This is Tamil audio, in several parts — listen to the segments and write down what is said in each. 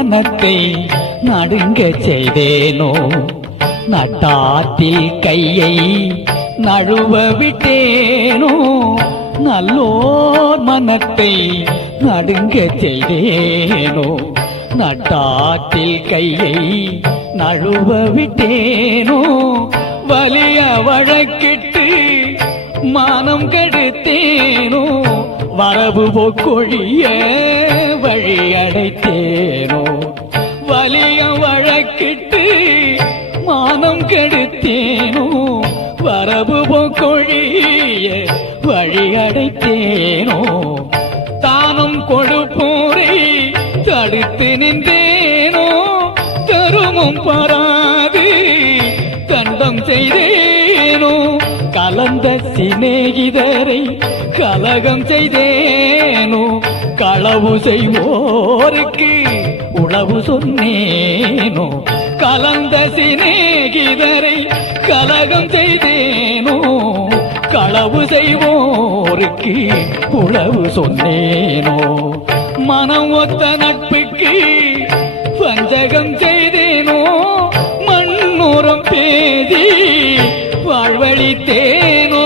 மனத்தை நடுங்க செய்தேனோ நட்டாற்றில் கையை நழுவ விட்டேனோ நல்லோர் மனத்தை நடுங்க செய்தேனோ நட்டாற்றில் கையை நழுவ விட்டேனோ வலிய வழக்கிட்டு மானம் கெடுத்தேனோ வரவு போக்கொழிய வழி அடைத்தேனோ வலிய வழக்கிட்டு மானம் கெடுத்தேனோ வரவு போக்கொழிய வழி அடைத்தேனோ தானும் கொடுப்போரை தடுத்து நின்றேனோ தருமும் பாராது தண்டம் செய்தேனோ கலந்த சிநேகிதரை கலகம் செய்தேனோ களவு செய்வோருக்கு உளவு சொன்னேனோ கலந்த சிநேகிதரை கலகம் செய்தேனோ களவு செய்வோருக்கு உளவு சொன்னேனோ மனம் ஒத்த நட்புக்கு பஞ்சகம் செய்தேனோ மண்ணுரம் பேதி வாழ்வழித்தேனோ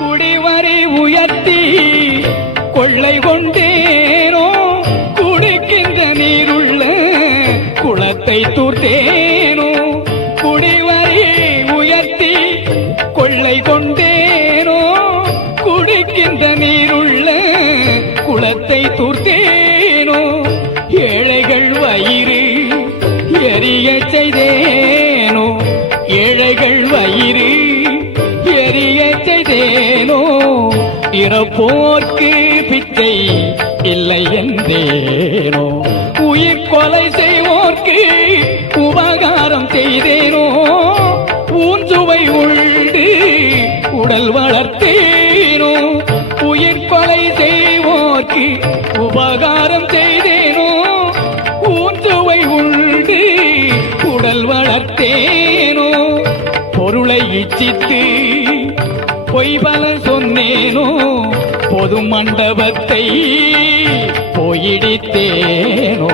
குடிவரி உயர்த்தி கொள்ளை கொண்டேனோ குடிக்கின்ற நீருள்ள குளத்தை தூர்த்தேனோ குடிவரி உயர்த்தி கொள்ளை கொண்டேனோ குடிக்கின்ற நீருள்ள குளத்தை தூர்த்தேனோ ஏழைகள் வயிறு எரிய செய்தேனோ ஏழைகள் வயிறு எரிய செய்தேனோ இறப்போர்க்கு பிச்சை இல்லை என்றேனோ உயிர் கொலை செய்வோர்க்கு உபகாரம் செய்தேனோ ஊஞ்சுவை உண்டு உடல் வளர்த்தேனோ உயிர் கொலை செய்வோர்க்கு உபகாரம் செய்தேனோ ஊஞ்சுவை உண்டு உடல் வளர்த்தேனோ பொருளை இச்சித்து பொய் பலன் சொன்னேனோ பொது மண்டபத்தை போயிடித்தேனோ